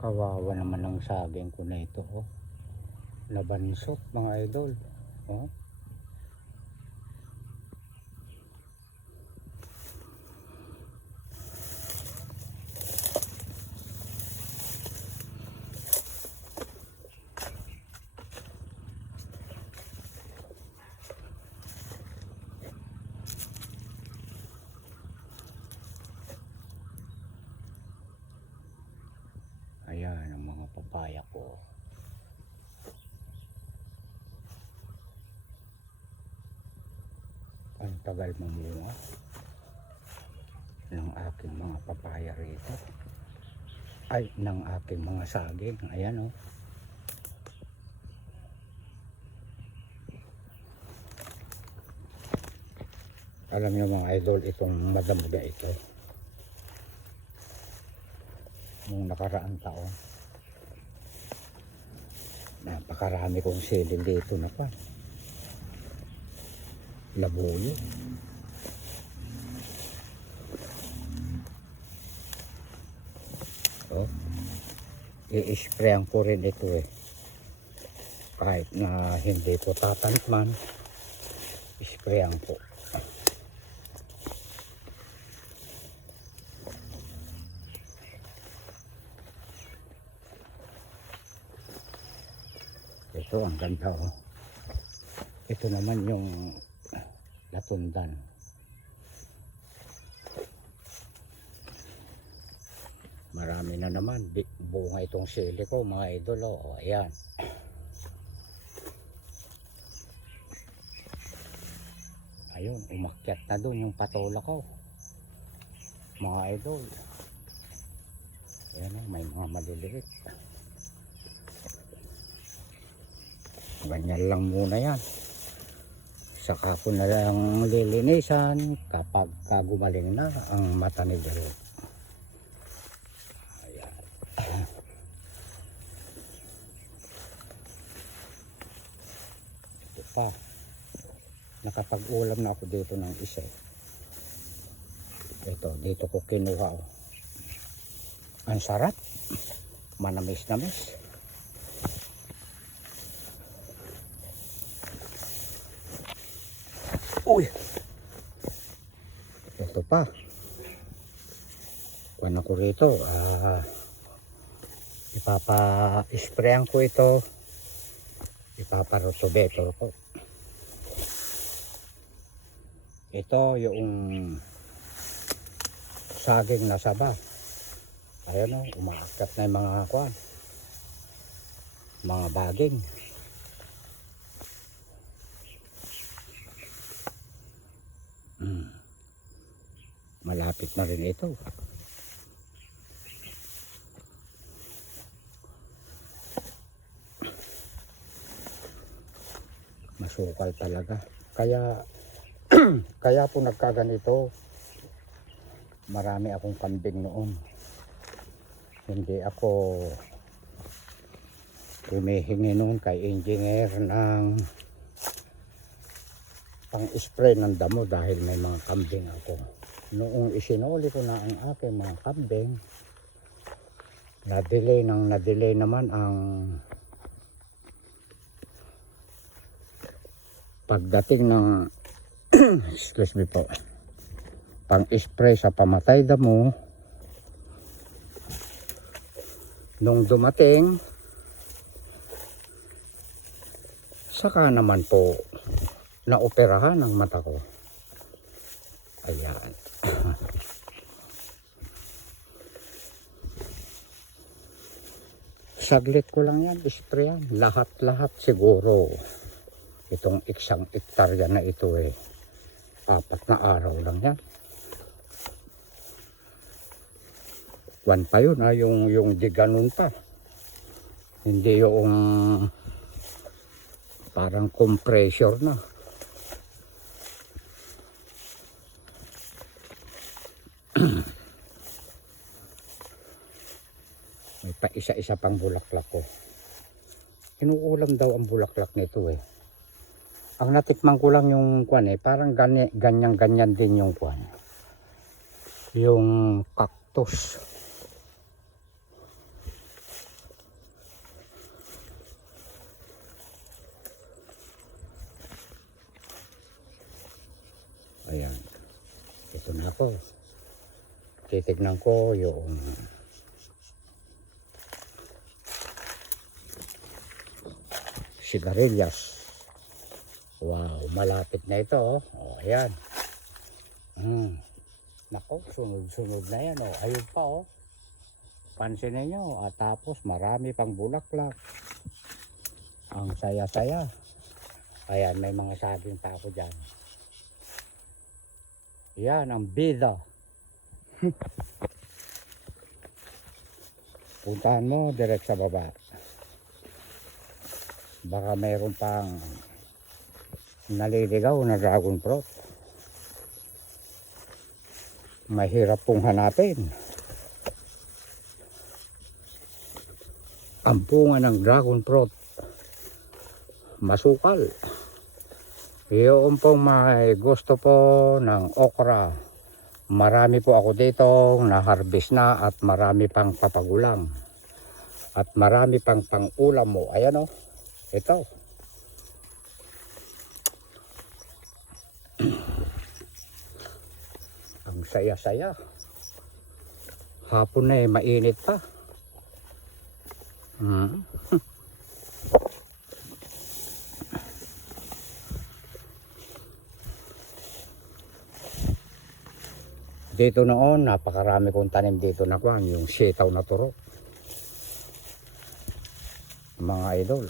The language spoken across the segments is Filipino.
Kawawa naman ang saging ko na ito, oh. Nabansot mga idol, oh. Ayan ang mga papaya ko. Ang tagal mamunga ng aking mga papaya rito. Ay, ng aking mga saging. Ayan, oh. Alam niyo mga idol, itong madamuda ito, nung nakaraang taon, napakarami kong silid dito na pa. Labuyo. So, i-sprayan ko rin ito eh. Kahit na hindi po tatanman, sprayan ko. Ito ang ganda, oh. Ito naman yung latundan. Marami na naman bunga itong sili ko mga idol, oh. Ayan. Ayun, umakyat na doon yung patola ko mga idol. Ayan, oh, may mga maliliit. Ganyan lang muna yan. Saka ko na lang lilinisan kapag gumaling na ang mata ni Dero. Ayan. Ito pa. Nakapag-ulam na ako dito ng isa. Ito, dito ko kinuha, oh. Ang sarap. Manamis-namis. Uy, ito pa. Kuha ko rito. Ipapa-sprayan ko ito. Ipapa-rotobetor ko. Ito yung saging na saba. Ayan, o, umaakyat na yung mga kuwan. Mga baging. Malapit na rin ito. Masukal talaga. Kaya kaya po nagkaganito. Marami akong kambing noon. Hindi ako humihingi noon kay engineer ng pang-spray ng damo dahil may mga kambing ako. Noong isinuli ko na ang aking mga kambing, na-delay naman ang pagdating ng excuse me po, pang-spray sa pamatay damo. Nung dumating, saka naman po naoperahan ang mata ko. Ayan. Saglit ko lang yan, sprayan. Lahat-lahat siguro. Itong isang hektarya na ito eh. 4 na araw lang yan. 1 pa yun, yung di ganun pa. Hindi yung parang compressor na. May pa isa-isa pang bulaklak ko. Inuulam daw ang bulaklak nito eh. Ang natikman ko lang yung kwan eh, parang ganyan-ganyan din yung kwan. Yung cactus. ko. Titignan ko yung sigarilyas. Wow, malapit na ito oh. Oh, ayan. Nako, sunod-sunod na yan oh. Ayun pa oh. Pansinin nyo. At tapos marami pang bulaklak. Ang saya-saya. Ayan, may mga saging pa ako dyan. Yan, ang bida. Puntahan mo direct sa baba. Baka mayroon pang naliligaw na dragon fruit. Mahirap pong hanapin. Ang bunga ng dragon fruit masukal. Yung pong may gusto po ng okra, marami po ako dito na harvest na at marami pang papagulang at marami pang pang-ulam mo. Ayan o, ito. Ang saya-saya. Hapon na mainit pa. Dito noon, napakarami kong tanim dito na kwan, yung sitaw na turo. Mga idol.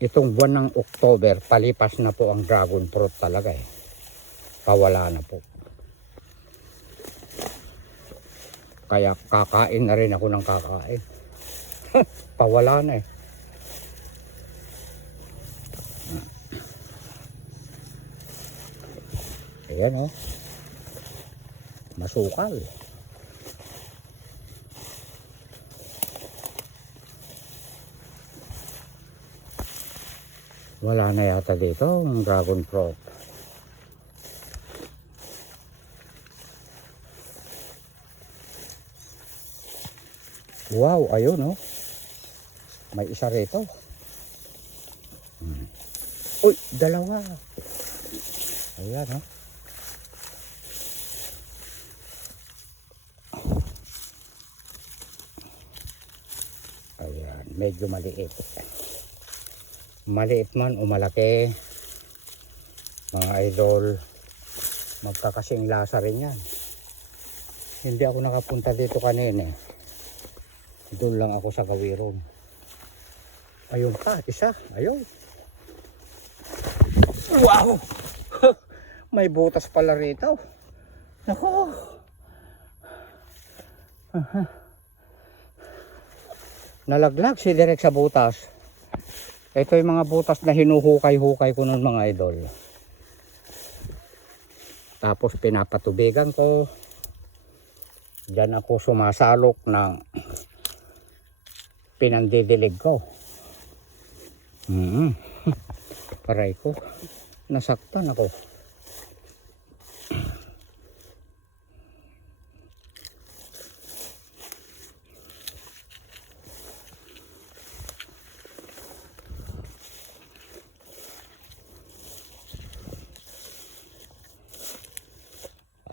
Itong buwan ng October, palipas na po ang dragon fruit talaga eh. Pawala na po. Kaya kakain na rin ako ng kakain. Pawala na eh. Ayan o. Masukal. Wala na yata dito ang dragon fruit. Wow, ayun o. May isa rito. Uy, dalawa. Ayan o. Ayan, medyo maliit. Maliit man o malaki, mga idol, magkakasing lasa rin yan. Hindi ako nakapunta dito kanina. Doon lang ako sa Gawiron. Ayun pa, isa. Ayun. Wow! May butas pala rito. Nako. Nalaglag si direct sa butas. Ito yung mga butas na hinuhukay-hukay ko ng mga idol. Tapos pinapatubigan ko. Diyan ako sumasalok ng pinandidilig ko. Paray ko. Nasaktan ako.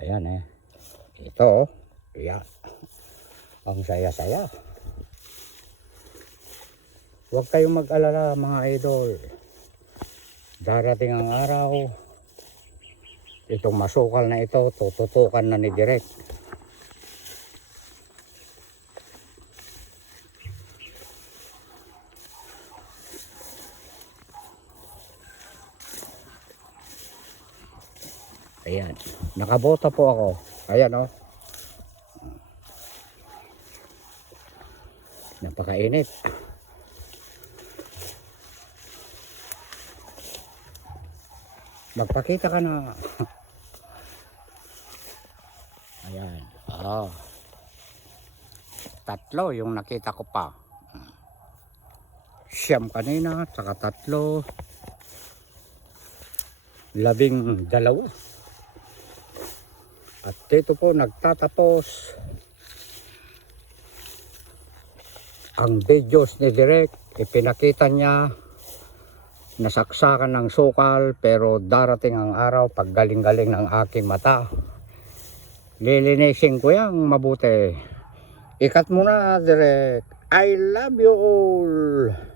Ayan eh. Ito oh. Yeah. Ang saya-saya. Huwag kayong mag-alala mga idol. Darating ang araw. Itong masukal na ito, tututukan na ni Direk. Ayan. Nakabota po ako. Ayan o. Oh. Napakainit. Magpakita ka na. Ayan. Oh. Tatlo yung nakita ko pa. Siyam kanina, saka tatlo. 12. At dito po nagtatapos ang videos ni Direk. Ipinakita niya nasaksakan ng sukal, pero darating ang araw pag galing-galing ng aking mata. Lilinisin ko yan mabuti. Ikat mo na, direct. I love you all.